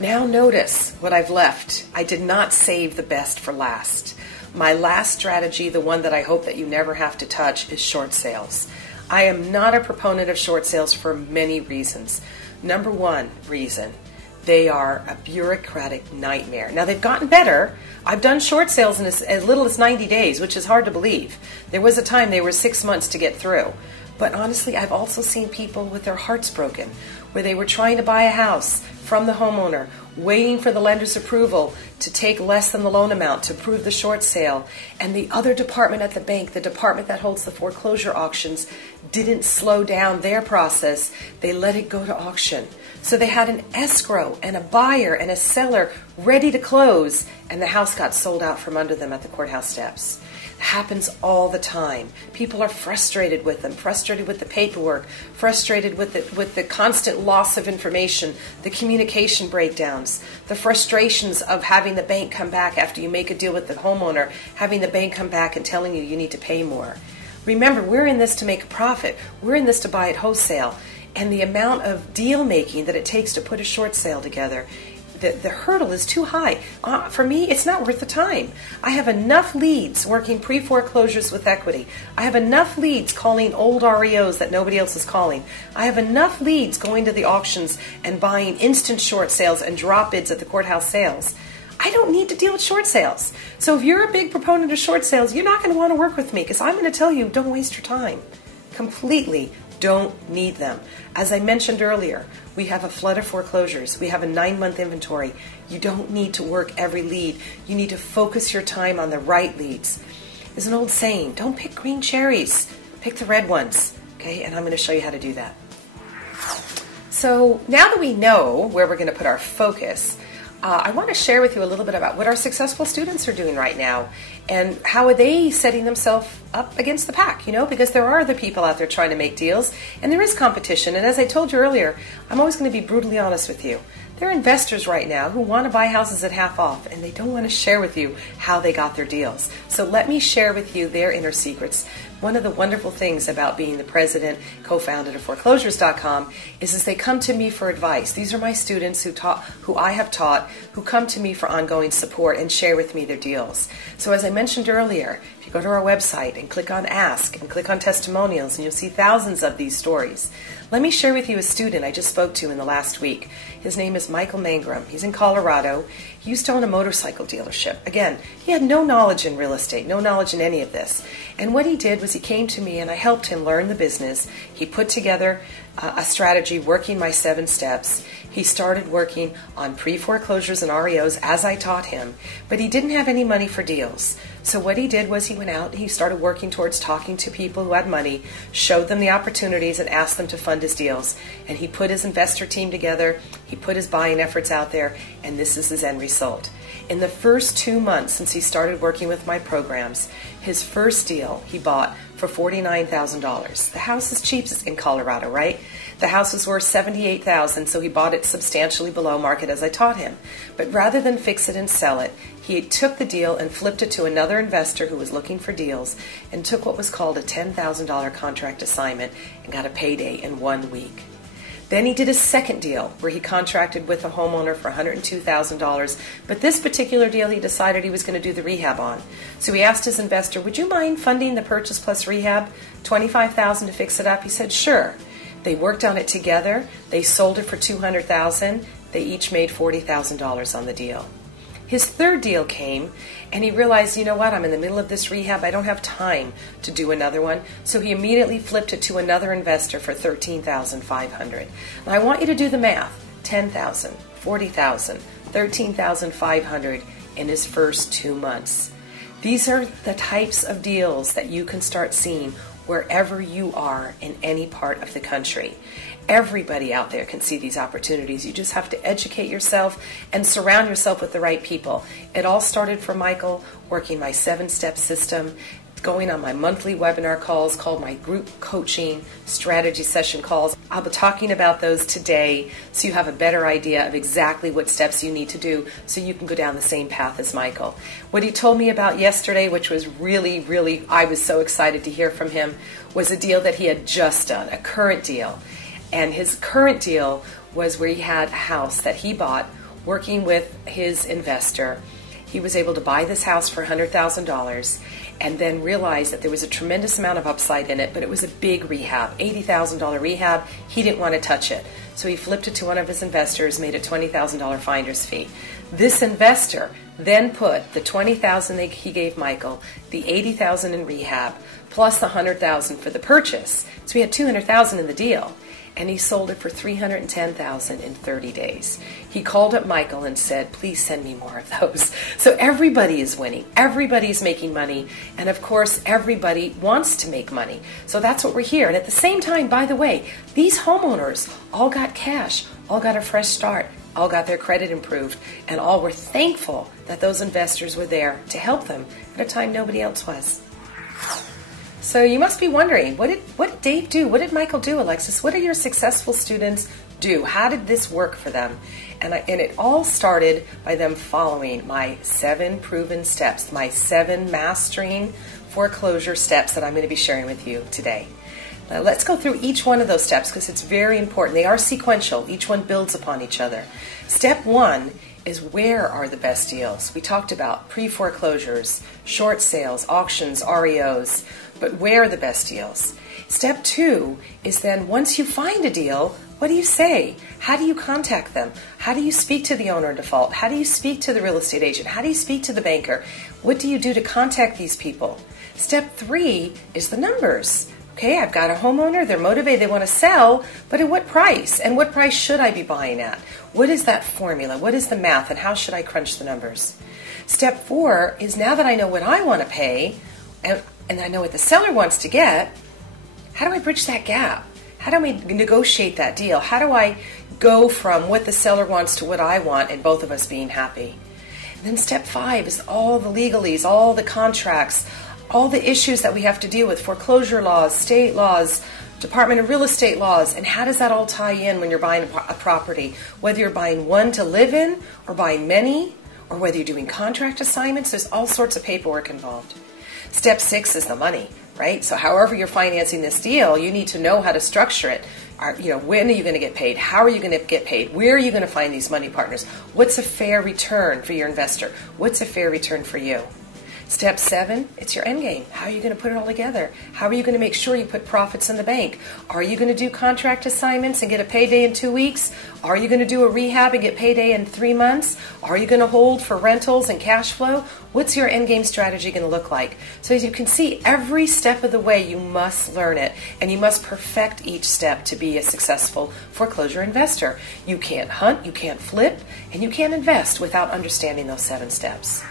Now notice what I've left. I did not save the best for last. My last strategy, the one that I hope that you never have to touch, is short sales. I am not a proponent of short sales for many reasons. Number one reason, they are a bureaucratic nightmare. Now, they've gotten better. I've done short sales in as little as 90 days, which is hard to believe. There was a time they were 6 months to get through. But honestly, I've also seen people with their hearts broken, where they were trying to buy a house from the homeowner, waiting for the lender's approval to take less than the loan amount to approve the short sale, and the other department at the bank, the department that holds the foreclosure auctions, didn't slow down their process. They let it go to auction. So they had an escrow and a buyer and a seller ready to close, and the house got sold out from under them at the courthouse steps. Happens all the time. People are frustrated with them, frustrated with the paperwork, frustrated with the constant loss of information, the communication breakdowns, the frustrations of having the bank come back after you make a deal with the homeowner, having the bank come back and telling you need to pay more. Remember, we're in this to make a profit. We're in this to buy at wholesale. And the amount of deal making that it takes to put a short sale together, the hurdle is too high. For me, it's not worth the time. I have enough leads working pre-foreclosures with equity. I have enough leads calling old REOs that nobody else is calling. I have enough leads going to the auctions and buying instant short sales and drop bids at the courthouse sales. I don't need to deal with short sales. So if you're a big proponent of short sales, you're not going to want to work with me, because I'm going to tell you, don't waste your time. Completely don't need them. As I mentioned earlier, we have a flood of foreclosures. We have a 9-month inventory. You don't need to work every lead. You need to focus your time on the right leads. There's an old saying, don't pick green cherries, pick the red ones. Okay, and I'm going to show you how to do that. So now that we know where we're going to put our focus, I want to share with you a little bit about what our successful students are doing right now and how are they setting themselves up against the pack, because there are other people out there trying to make deals and there is competition. And as I told you earlier, I'm always going to be brutally honest with you. There are investors right now who want to buy houses at half off and they don't want to share with you how they got their deals. So let me share with you their inner secrets. One of the wonderful things about being the president, co-founder of Foreclosures.com is they come to me for advice. These are my students who I have taught, who come to me for ongoing support and share with me their deals. So as I mentioned earlier, if you go to our website and click on Ask and click on Testimonials, and you'll see thousands of these stories. Let me share with you a student I just spoke to in the last week. His name is Michael Mangrum. He's in Colorado. He used to own a motorcycle dealership. Again, he had no knowledge in real estate, no knowledge in any of this. And what he did was he came to me and I helped him learn the business. He put together a strategy working my 7 steps. He started working on pre-foreclosures and REOs as I taught him, but he didn't have any money for deals. So what he did was he went out and he started working towards talking to people who had money, showed them the opportunities and asked them to fund his deals. And he put his investor team together, he put his buying efforts out there, and this is his end result. In the first 2 months since he started working with my programs, his first deal he bought for $49,000. The house is cheap in Colorado, right? The house was worth $78,000, so he bought it substantially below market as I taught him. But rather than fix it and sell it, he took the deal and flipped it to another investor who was looking for deals and took what was called a $10,000 contract assignment and got a payday in 1 week. Then he did a second deal where he contracted with a homeowner for $102,000, but this particular deal he decided he was going to do the rehab on. So he asked his investor, would you mind funding the purchase plus rehab, $25,000 to fix it up? He said, sure. They worked on it together. They sold it for $200,000. They each made $40,000 on the deal. His third deal came, and he realized, you know what, I'm in the middle of this rehab. I don't have time to do another one. So he immediately flipped it to another investor for $13,500. Now I want you to do the math. $10,000, $40,000, $13,500 in his first 2 months. These are the types of deals that you can start seeing wherever you are in any part of the country. Everybody out there can see these opportunities. You just have to educate yourself and surround yourself with the right people. It all started for Michael working my 7-step system, going on my monthly webinar calls called my group coaching strategy session calls. I'll be talking about those today so you have a better idea of exactly what steps you need to do so you can go down the same path as Michael. What he told me about yesterday, which was really, I was so excited to hear from him, was a deal that he had just done, a current deal. And his current deal was where he had a house that he bought working with his investor, he was able to buy this house for $100,000 and then realized that there was a tremendous amount of upside in it, but it was a big rehab, $80,000 rehab. He didn't want to touch it. So he flipped it to one of his investors, made it $20,000 finder's fee. This investor then put the $20,000 he gave Michael, the $80,000 in rehab, plus the $100,000 for the purchase. So he had $200,000 in the deal. And he sold it for $310,000 in 30 days. He called up Michael and said, please send me more of those. So everybody is winning. Everybody's making money. And of course, everybody wants to make money. So that's what we're here. And at the same time, by the way, these homeowners all got cash, all got a fresh start, all got their credit improved, and all were thankful that those investors were there to help them at a time nobody else was. So you must be wondering, what did Dave do? What did Michael do, Alexis? What did your successful students do? How did this work for them? And it all started by them following my 7 proven steps, my 7 mastering foreclosure steps that I'm going to be sharing with you today. Now let's go through each one of those steps because it's very important. They are sequential. Each one builds upon each other. Step 1 is, where are the best deals? We talked about pre-foreclosures, short sales, auctions, REOs, but where are the best deals? Step 2 is then, once you find a deal, what do you say? How do you contact them? How do you speak to the owner in default? How do you speak to the real estate agent? How do you speak to the banker? What do you do to contact these people? Step 3 is the numbers. Okay, I've got a homeowner, they're motivated, they want to sell, but at what price? And what price should I be buying at? What is that formula? What is the math? And how should I crunch the numbers? Step 4 is, now that I know what I want to pay, and I know what the seller wants to get, how do I bridge that gap? How do I negotiate that deal? How do I go from what the seller wants to what I want and both of us being happy? And then step 5 is all the legalese, all the contracts, all the issues that we have to deal with, foreclosure laws, state laws, Department of Real Estate laws, and how does that all tie in when you're buying a property? Whether you're buying one to live in or buying many, or whether you're doing contract assignments, there's all sorts of paperwork involved. Step 6 is the money, right? So however you're financing this deal, you need to know how to structure it. When are you going to get paid? How are you going to get paid? Where are you going to find these money partners? What's a fair return for your investor? What's a fair return for you? Step 7, it's your end game. How are you going to put it all together? How are you going to make sure you put profits in the bank? Are you going to do contract assignments and get a payday in 2 weeks? Are you going to do a rehab and get payday in 3 months? Are you going to hold for rentals and cash flow? What's your end game strategy going to look like? So as you can see, every step of the way you must learn it, and you must perfect each step to be a successful foreclosure investor. You can't hunt, you can't flip, and you can't invest without understanding those 7 steps.